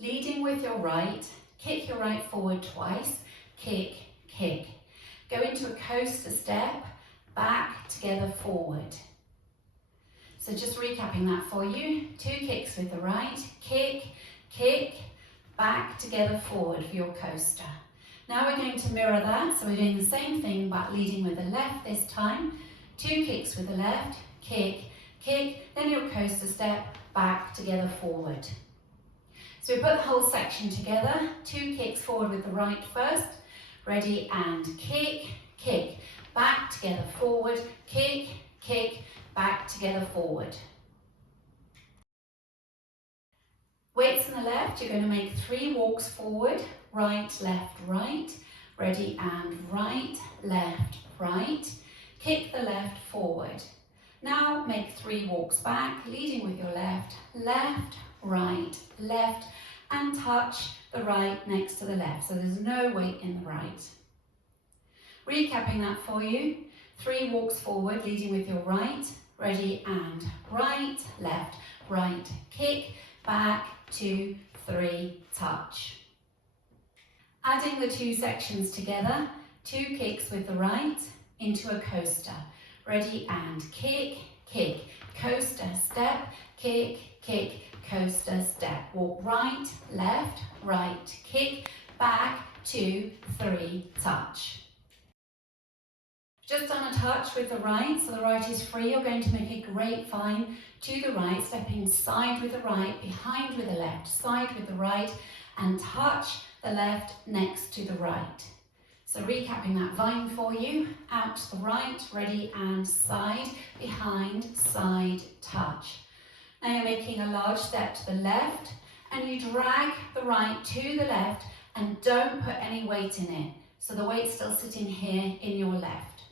Leading with your right, kick your right forward twice, kick, kick. Go into a coaster step, back, together, forward. So just recapping that for you, 2 kicks with the right, kick, kick, back, together, forward for your coaster. Now we're going to mirror that, so we're doing the same thing but leading with the left this time. 2 kicks with the left, kick, kick, then your coaster step, back, together, forward. So we put the whole section together, 2 kicks forward with the right first, ready and kick, kick, back, together, forward, kick, kick, back, together, forward. Weights on the left, you're going to make 3 walks forward, right, left, right, ready and right, left, right, kick the left forward. Now make 3 walks back, leading with your left, left, right, left, and touch the right next to the left, so there's no weight in the right. Recapping that for you, 3 walks forward, leading with your right, ready and right, left, right, kick, back, 2, 3, touch. Adding the 2 sections together, 2 kicks with the right into a coaster, ready and kick, kick, coaster, step, kick, kick, coaster, step. Walk right, left, right, kick, back, 2, 3, touch. Just on a touch with the right, so the right is free, you're going to make a grapevine to the right, stepping side with the right, behind with the left, side with the right, and touch the left next to the right. So recapping that vine for you, out to the right, ready and side, behind, side, touch. Now you're making a large step to the left, and you drag the right to the left, and don't put any weight in it. So the weight's still sitting here in your left.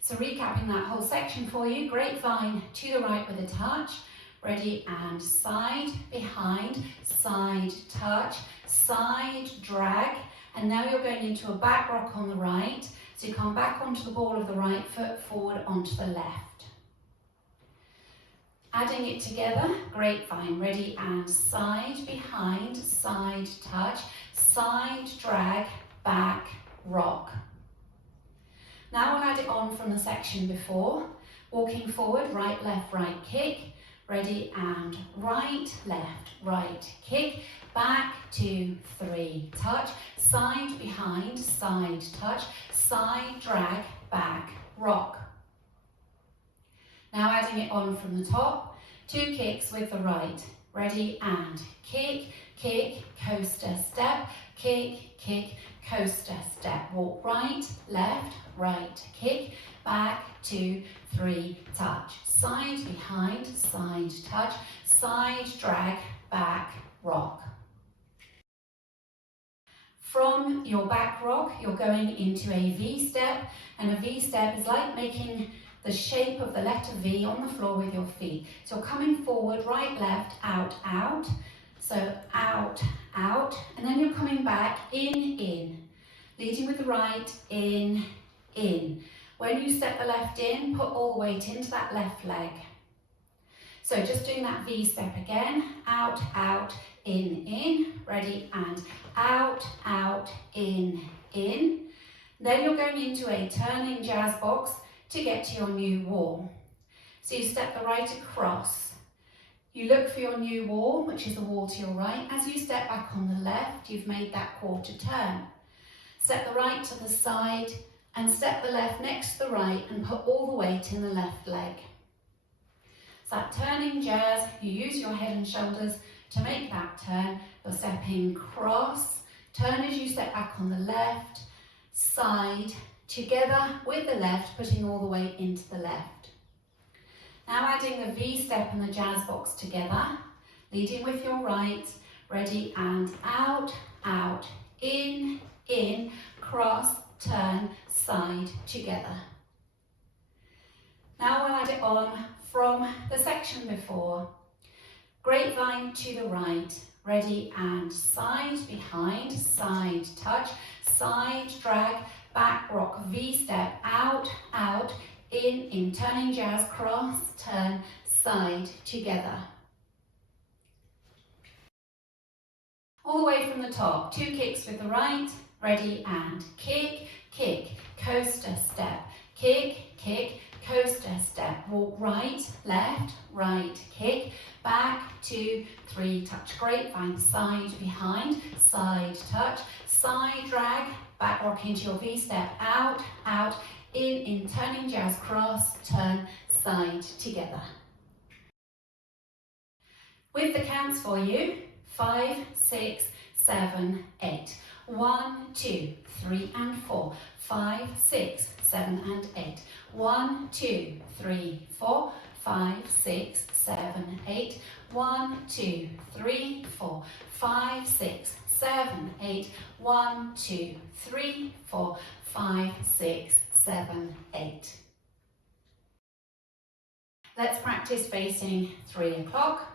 So recapping that whole section for you, grapevine to the right with a touch, ready and side, behind, side, touch, side, drag, and now you're going into a back rock on the right, so you come back onto the ball of the right foot, forward onto the left. Adding it together, grapevine, ready and side, behind, side, touch, side, drag, back, rock. Now we'll add it on from the section before, walking forward, right, left, right, kick, ready and right, left, right, kick, back, 2, 3, touch, side, behind, side, touch, side, drag, back, rock. Now adding it on from the top, 2 kicks with the right, ready and kick, kick, coaster, step, kick, kick, coaster, step, walk right, left, right, kick, back, 2, 3, touch, side, behind, side, touch, side, drag, back, rock. From your back rock, you're going into a V step, and a V step is like making the shape of the letter V on the floor with your feet. So you're coming forward, right, left, out, out. So out, out, and then you're coming back, in. Leading with the right, in. When you step the left in, put all the weight into that left leg. So just doing that V step again, out, out, in, ready and out, out, in. Then you're going into a turning jazz box to get to your new wall. So you step the right across. You look for your new wall, which is the wall to your right. As you step back on the left, you've made that quarter turn. Step the right to the side and step the left next to the right and put all the weight in the left leg. So that turning jazz, you use your head and shoulders to make that turn. You're stepping cross, turn as you step back on the left, side, together with the left, putting all the weight into the left. Now adding the V step and the jazz box together, leading with your right, ready and out, out, in, cross, turn, side, together. Now we'll add it on from the section before. Grapevine to the right, ready and side, behind, side, touch, side, drag, back, rock, V step, out, out, in, turning jazz, cross, turn, side, together. All the way from the top, 2 kicks with the right, ready and kick, kick, coaster step, kick, kick, coaster step, walk right, left, right, kick, back, 2, 3, touch grapevine, side, behind, side touch, side drag, back rock into your V step, out, out, in, turning jazz, cross, turn, side, together. With the counts for you, 5, 6, 7, 8. 1, 2, 3 and 4. 5, 6, 7 and 8. 1, 2, 3, 4. 5, 6, 7, 8. 1, 2, 3, 4. 5, 6, 7, 8. 1, 2, 3, 4. 5, 6, 7, 8. Let's practice facing 3 o'clock.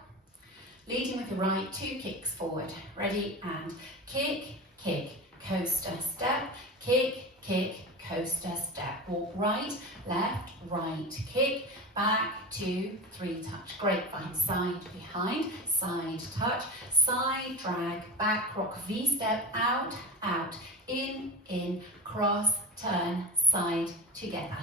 Leading with the right, 2 kicks forward. Ready and kick, kick, coaster step, kick, kick, coaster step. Walk right, left, right, kick, back, 2, 3, touch grapevine, side, behind, side touch, side drag, back rock, V step, out, out, in, cross, turn, side, together.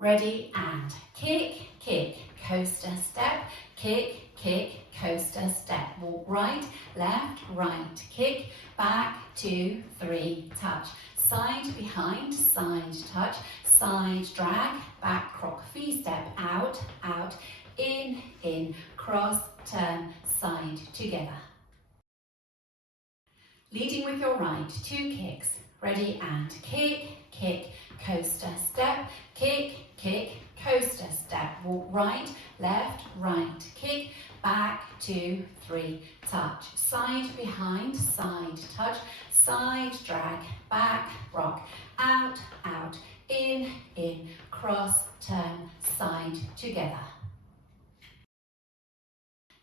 Ready and kick, kick, coaster step, kick, kick, coaster step. Walk right, left, right, kick, back, 2, 3, touch. Side, behind, side touch, side drag, back rock, V step, out, out, in, cross, turn, side, together. Leading with your right, 2 kicks. Ready and kick, kick, coaster step, kick, kick, coaster step. Walk right, left, right, kick, back, 2, 3, touch. Side, behind, side touch, side drag, back, rock, out, out, in, cross, turn, side, together.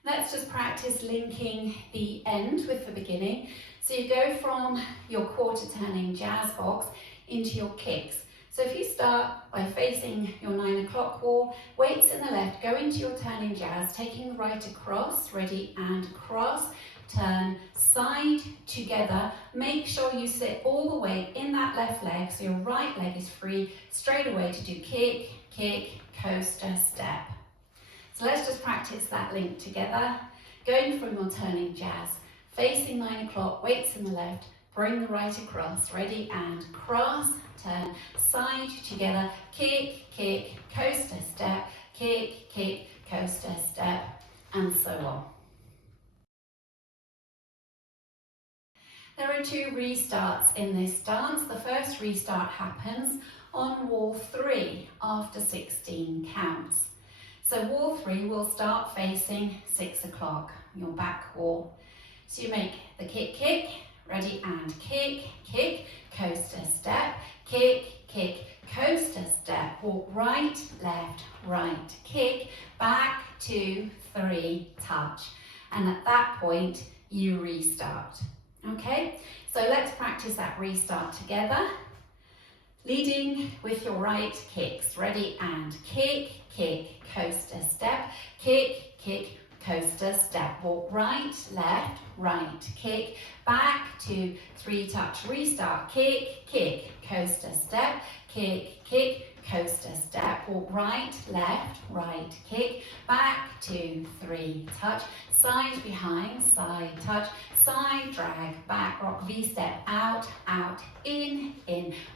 Let's just practice linking the end with the beginning. So you go from your quarter turning jazz box into your kicks. So if you start by facing your 9 o'clock wall, weights in the left, go into your turning jazz, taking the right across, ready and cross, turn, side, together. Make sure you sit all the way in that left leg so your right leg is free straight away to do kick, kick, coaster, step. So let's just practice that link together. Going from your turning jazz, facing 9 o'clock, weights in the left, bring the right across, ready and cross, turn, side, together, kick, kick, coaster, step, kick, kick, coaster, step, and so on. There are 2 restarts in this dance. The first restart happens on wall 3 after 16 counts. So wall 3 will start facing 6 o'clock, your back wall. So you make the kick, kick, ready and kick, kick, coaster step, kick, kick, coaster step, walk right, left, right, kick, back, 2, 3, touch. And at that point, you restart. Okay, so let's practice that restart together. Leading with your right kicks, ready and kick, kick, coaster step, kick, kick, coaster step, walk right, left, right, kick, back, 2, 3, touch, restart, kick, kick, coaster step, kick, kick, coaster step, walk right, left, right, kick, back, 2, 3, touch, side, behind, side touch, side drag, back rock, V step, out, out, in,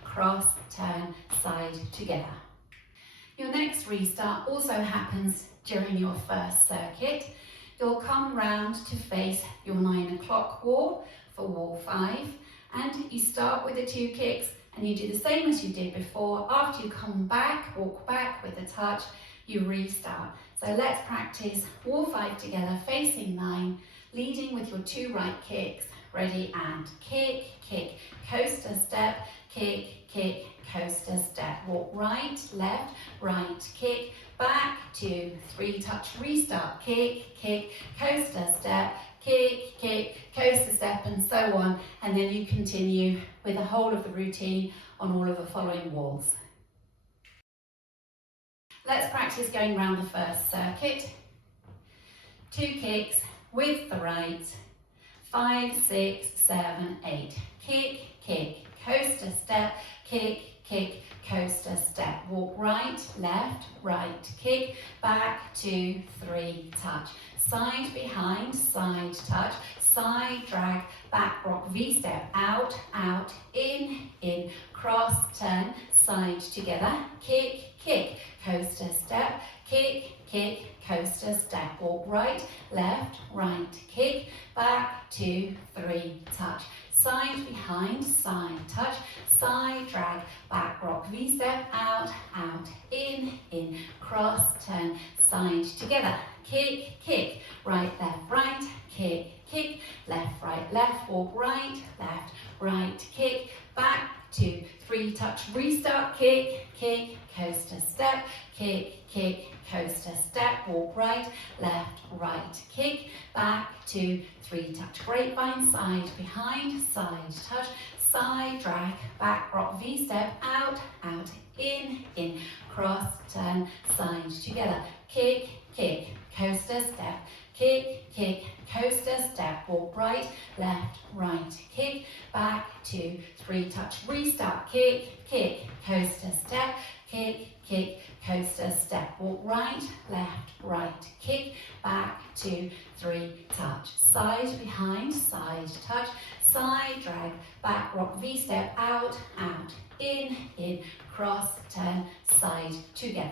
cross, turn, side, together. Your next restart also happens during your first circuit. You'll come round to face your 9 o'clock wall for wall 5, and you start with the 2 kicks and you do the same as you did before. After you come back, walk back with a touch, you restart. So let's practice wall 5 together, facing 9, leading with your 2 right kicks, ready and kick, kick, coaster step, kick, kick, coaster step, walk right, left, right, kick, back, 2, 3, touch, restart, kick, kick, coaster step, kick, kick, coaster step, and so on. And then you continue with the whole of the routine on all of the following walls. Let's practice going around the first circuit. 2 kicks, with the right. 5, 6, 7, 8. Kick, kick, coaster step, kick, kick, coaster step. Walk right, left, right, kick, back, 2, 3, touch. Side behind, side touch, side drag, back rock V-step, out, out, in, cross, turn, side together, kick, kick, coaster step, kick, kick, coaster step. Walk right, left, right, kick, back, 2, 3, touch. Side behind, side touch, side drag, back rock V-step, out, out, in, cross, turn, side together, kick, kick, right, left, kick, kick, left, left, walk right, left, right, kick, back, 2, 3, touch, restart, kick, kick, coaster step, kick, kick, coaster step, walk right, left, right, kick, back, 2, 3, touch, grapevine, side behind, side touch, side drag, back rock V-step, out, out, in, cross, turn, side together, kick, kick, coaster step, kick, kick, coaster step, walk right, left, right, kick, back, 2, 3, touch, restart, kick, kick, coaster step, kick, kick, coaster step, walk right, left, right, kick, back, 2, 3, touch, side behind, side touch, side drag, back rock V-step, out, out, in, cross, turn, side together.